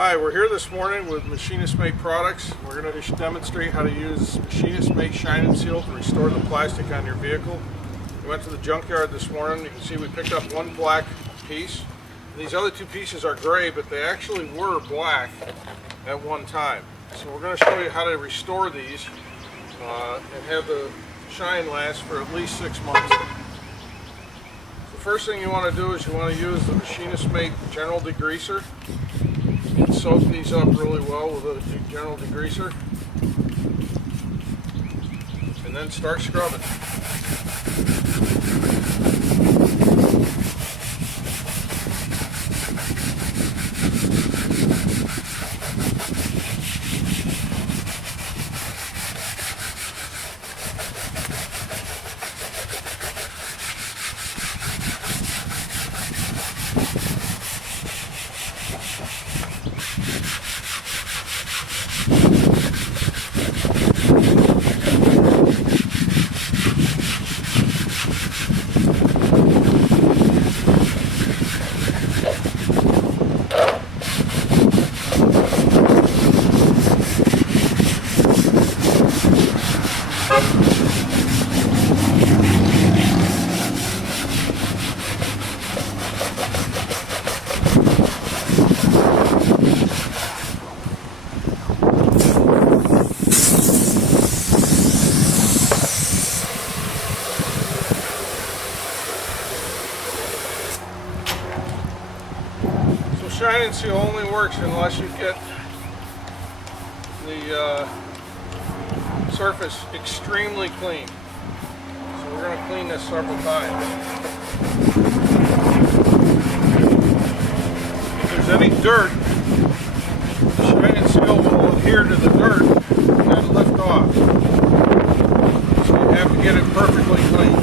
Hi, we're here this morning with Machinist made products. We're going to demonstrate how to use Machinist made shine and seal to restore the plastic on your vehicle. We went to the junkyard this morning. You can see we picked up one black piece. These other two pieces are gray, but they actually were black at one time. So we're going to show you how to restore these and have the shine last for at least 6 months. The first thing you want to do is you want to use the Machinist made general degreaser. And soak these up really well with a general degreaser, and then start scrubbing. Shine and seal only works unless you get the surface extremely clean. So we're going to clean this several times. If there's any dirt, the shine and seal will adhere to the dirt and lift off. So you have to get it perfectly clean.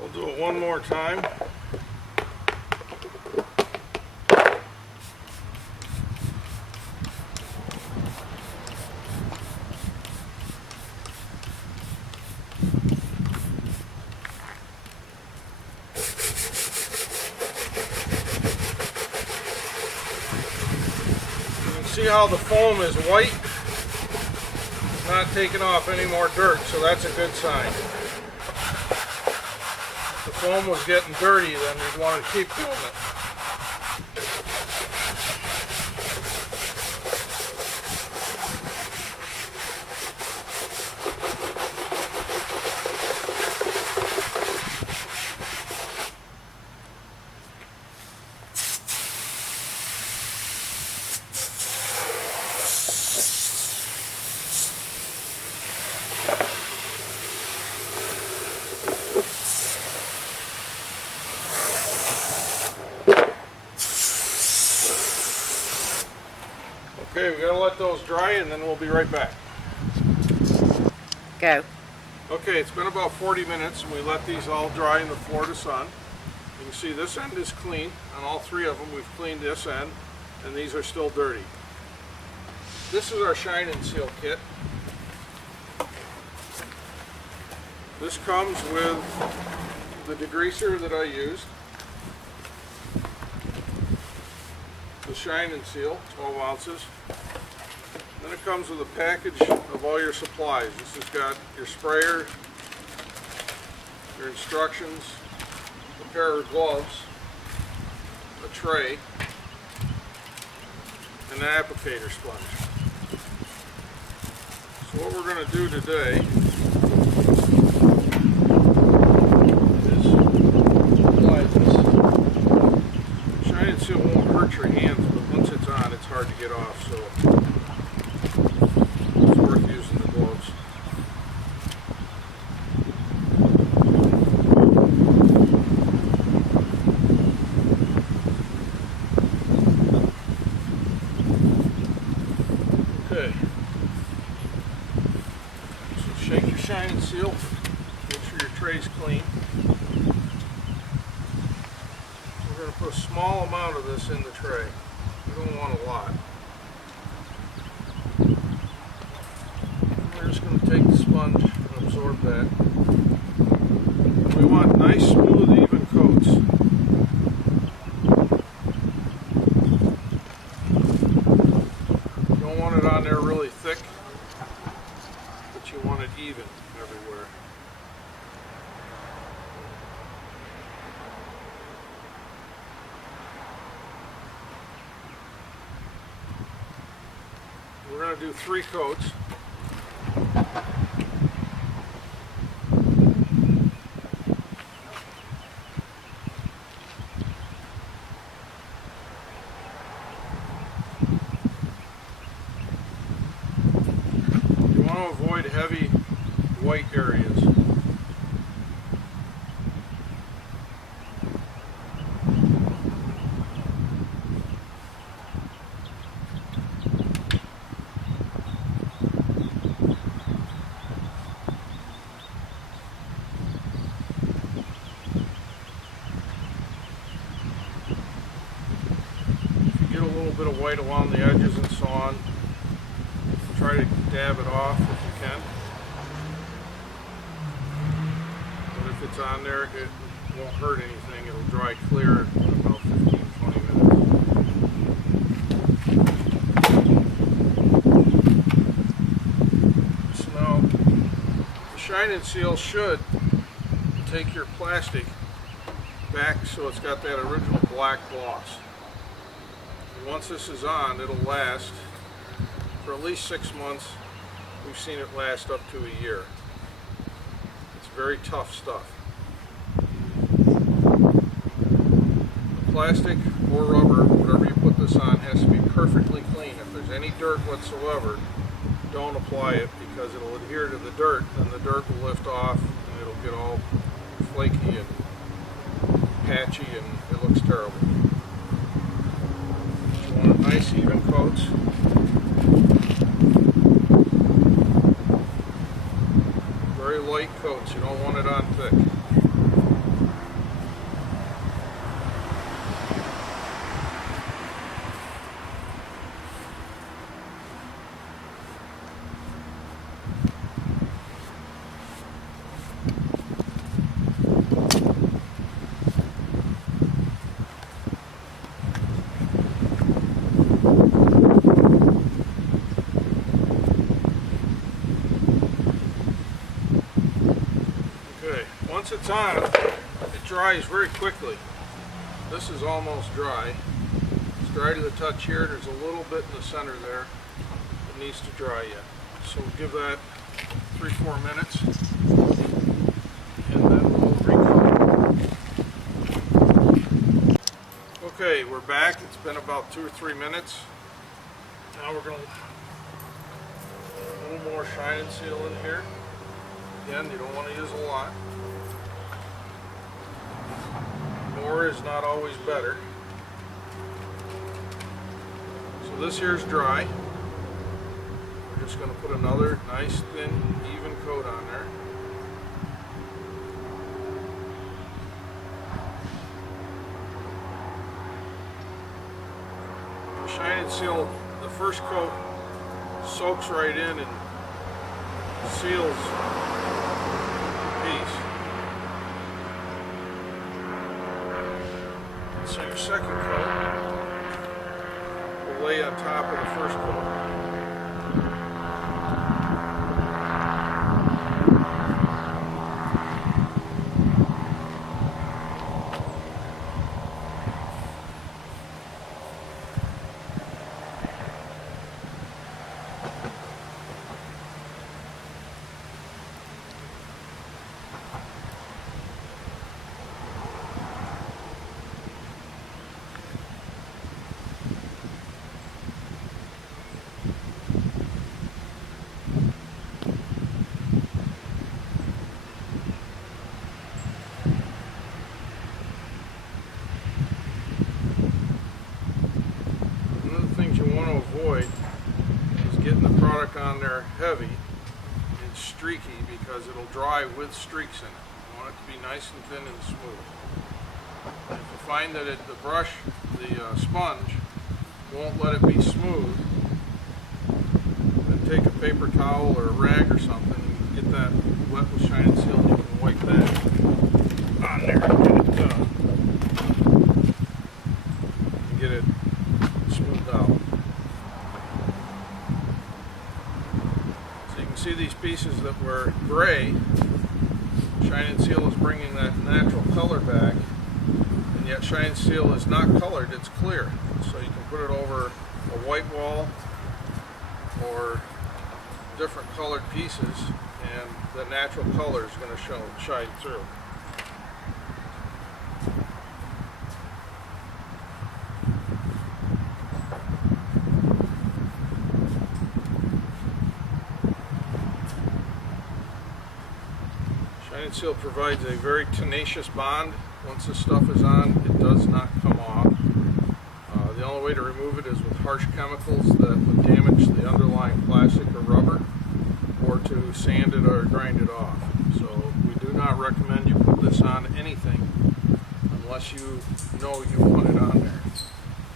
We'll do it one more time. You can see how the foam is white. It's not taking off any more dirt, so that's a good sign. If the foam was getting dirty, then you'd want to keep doing it. Okay, we gotta let those dry and then we'll be right back. Go. Okay, it's been about 40 minutes and we let these all dry in the Florida sun. You can see this end is clean. On all three of them we've cleaned this end and these are still dirty. This is our shine and seal kit. This comes with the degreaser that I used, the shine and seal, 12 ounces. Then it comes with a package of all your supplies. This has got your sprayer, your instructions, a pair of gloves, a tray, and an applicator sponge. So what we're going to do today is apply this. Shine and seal won't hurt your hands, but once it's on, it's hard to get off, so it's worth using the gloves. shine and seal. Make sure your tray's clean. We're going to put a small amount of this in the tray. We don't want a lot. We're just going to take the sponge and absorb that. We want nice, smooth, even coats. You don't want it on there really thick, but you want it even everywhere. We're going to do 3 coats. You want to avoid heavy white areas. Get a little bit of white along the edges and so on. Try to dab it off if you can. But if it's on there, it won't hurt anything. It'll dry clear in about 15-20 minutes. So now, the shine and seal should take your plastic back so it's got that original black gloss. Once this is on, it'll last for at least 6 months. We've seen it last up to a year. It's very tough stuff. The plastic or rubber, whatever you put this on, has to be perfectly clean. If there's any dirt whatsoever, don't apply it because it'll adhere to the dirt, then the dirt will lift off and it'll get all flaky and patchy and it looks terrible. Nice even coats. Very light coats, you don't want it on thick. Once it's on, it dries very quickly. This is almost dry. It's dry to the touch here. There's a little bit in the center there that needs to dry yet. So we'll give that 3-4 minutes and then we'll recoat. Okay, we're back. It's been about 2 or 3 minutes. Now we're going to a little more shine and seal in here. Again, you don't want to use a lot. More is not always better. So this here is dry. We're just going to put another nice thin even coat on there. The shine and seal, the first coat soaks right in and seals the piece. So your second coat will lay on top of the first coat. avoid is getting the product on there heavy and streaky because it'll dry with streaks in it. You want it to be nice and thin and smooth. If you find that the brush, the sponge, won't let it be smooth, then take a paper towel or a rag or something and get that wet with Shine and Seal, and you can wipe that on there and get it smoothed out. So you can see these pieces that were gray. Shine and Seal is bringing that natural color back, and yet Shine and Seal is not colored, it's clear. So you can put it over a white wall or different colored pieces, and the natural color is going to shine through. Shine and Seal provides a very tenacious bond. Once this stuff is on, it does not come off. The only way to remove it is with harsh chemicals that would damage the underlying plastic or rubber, or to sand it or grind it off. So we do not recommend you put this on anything unless you know you want it on there.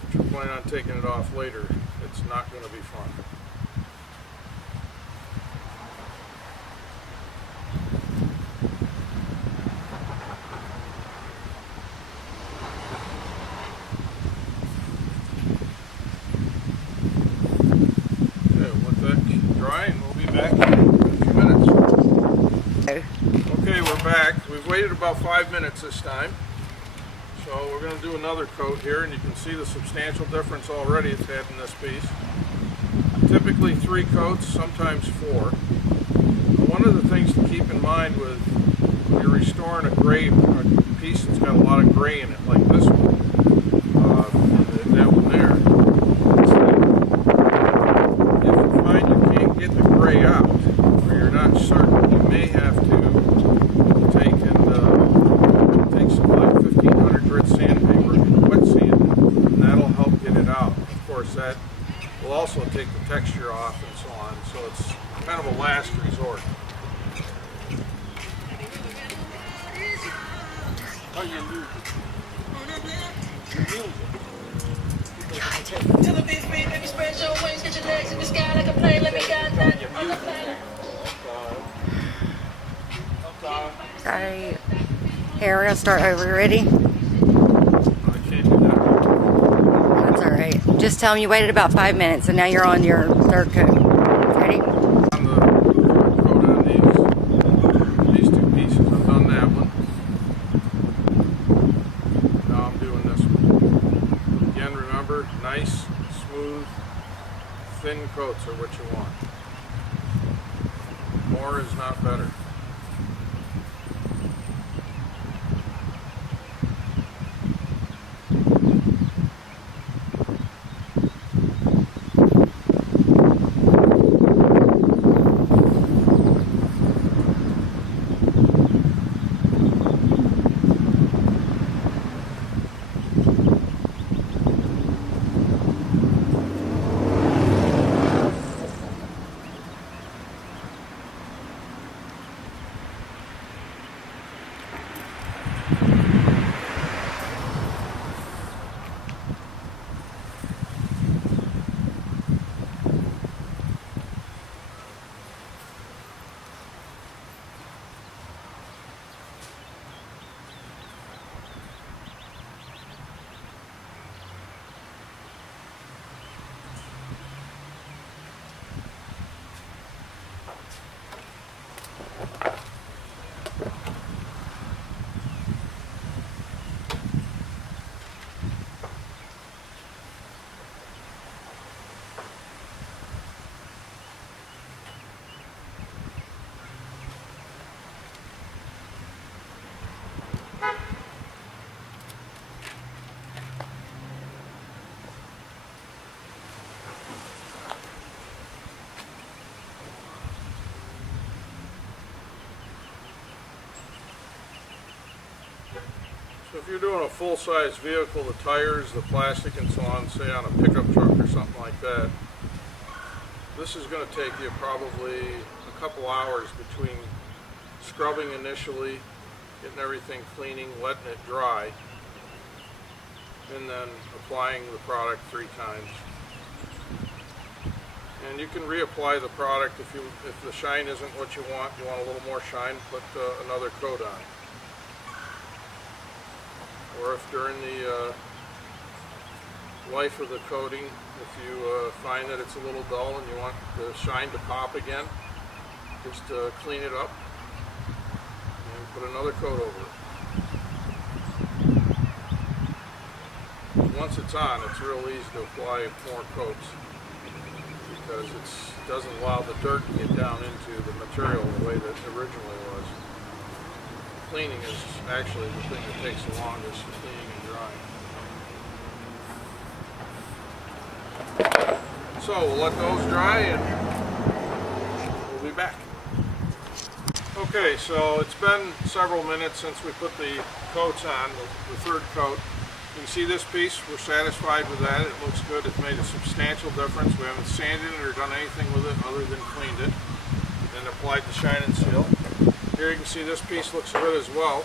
If you're planning on taking it off later, it's not going to be fun. And we'll be back in a few minutes. Okay, we're back. We've waited about 5 minutes this time. So we're going to do another coat here, and you can see the substantial difference already it's had in this piece. Typically 3 coats, sometimes 4. One of the things to keep in mind with when you're restoring a piece that's got a lot of gray in it, like this one, that one there, get the gray out, or you're not certain, you may have to take some like 1500 grit sandpaper and wet sand it, and that'll help get it out. Of course, that will also take the texture off and so on, so it's kind of a last resort. Oh, you lose it. You lose it. Till the beats beat, baby, spread your wings, get your legs in the sky like a plane, let me guide that on the plane. Sorry. Here, we're going to start over. You ready? I can't do that. That's alright. Just tell them you waited about 5 minutes and now you're on your 3rd coat. Ready? On the 3rd coat on these 2 pieces, I've done that one. Now I'm doing this one. Again, remember, nice, smooth, thin coats are what you want. More is not better. So if you're doing a full-size vehicle, the tires, the plastic and so on, say on a pickup truck or something like that, this is going to take you probably a couple hours between scrubbing initially, getting everything cleaning, letting it dry, and then applying the product 3 times. And you can reapply the product if the shine isn't what you want a little more shine, put another coat on. Or if during the life of the coating, if you find that it's a little dull and you want the shine to pop again, just clean it up and put another coat over it. Once it's on, it's real easy to apply more coats because it doesn't allow the dirt to get down into the material the way that it originally was. Cleaning is actually the thing that takes the longest, cleaning and drying. So we'll let those dry and we'll be back. Okay, so it's been several minutes since we put the coats on, the 3rd coat. You can see this piece, we're satisfied with that. It looks good. It's made a substantial difference. We haven't sanded it or done anything with it other than cleaned it and applied the shine and seal. Here you can see this piece looks good as well.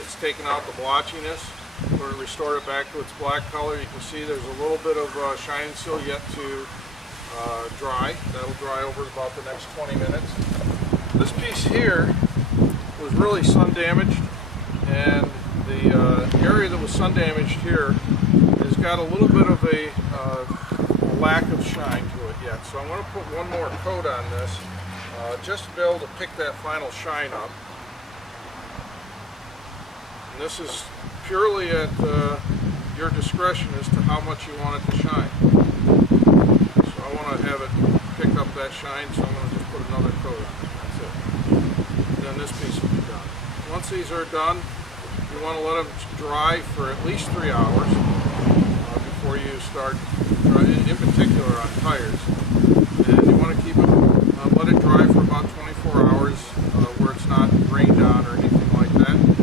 It's taken out the blotchiness. We're going to restore it back to its black color. You can see there's a little bit of shine and seal yet to dry. That'll dry over about the next 20 minutes. This piece here was really sun damaged, and the area that was sun damaged here has got a little bit of a lack of shine to it yet. So I'm going to put one more coat on this just to be able to pick that final shine up. And this is purely at your discretion as to how much you want it to shine. So I want to have it pick up that shine, so I'm going to just put another coat on it. That's it. And then this piece will be done. Once these are done, you want to let them dry for at least 3 hours before you start drying, in particular on tires. And you want to keep it, let it dry for about 24 hours where it's not rained on or anything like that. And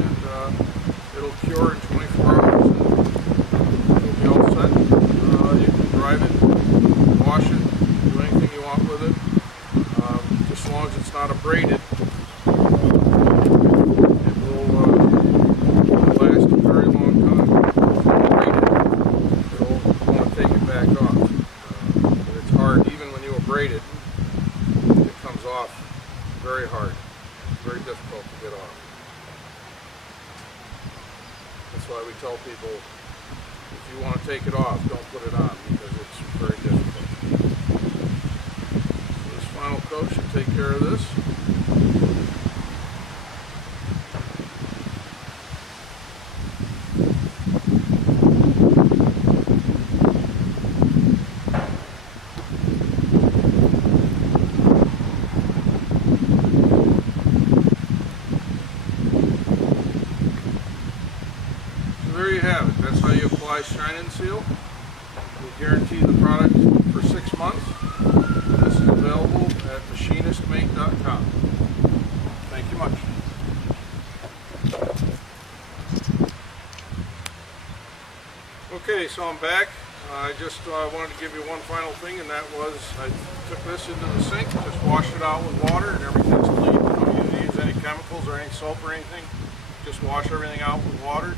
it'll cure in 24 hours. And it'll be all set. You can drive it, wash it, do anything you want with it. Just as long as it's not abraded. It comes off very hard, very difficult to get off. That's why we tell people, if you want to take it off, don't put it on, because it's very difficult. So this final coat should take care of this. There you have it. That's how you apply shine and seal. We guarantee the product for 6 months. This is available at machinistmake.com. Thank you much. Okay, so I'm back. I just wanted to give you one final thing, and that was I took this into the sink, just washed it out with water, and everything's clean. You don't use any chemicals or any soap or anything. Just wash everything out with water.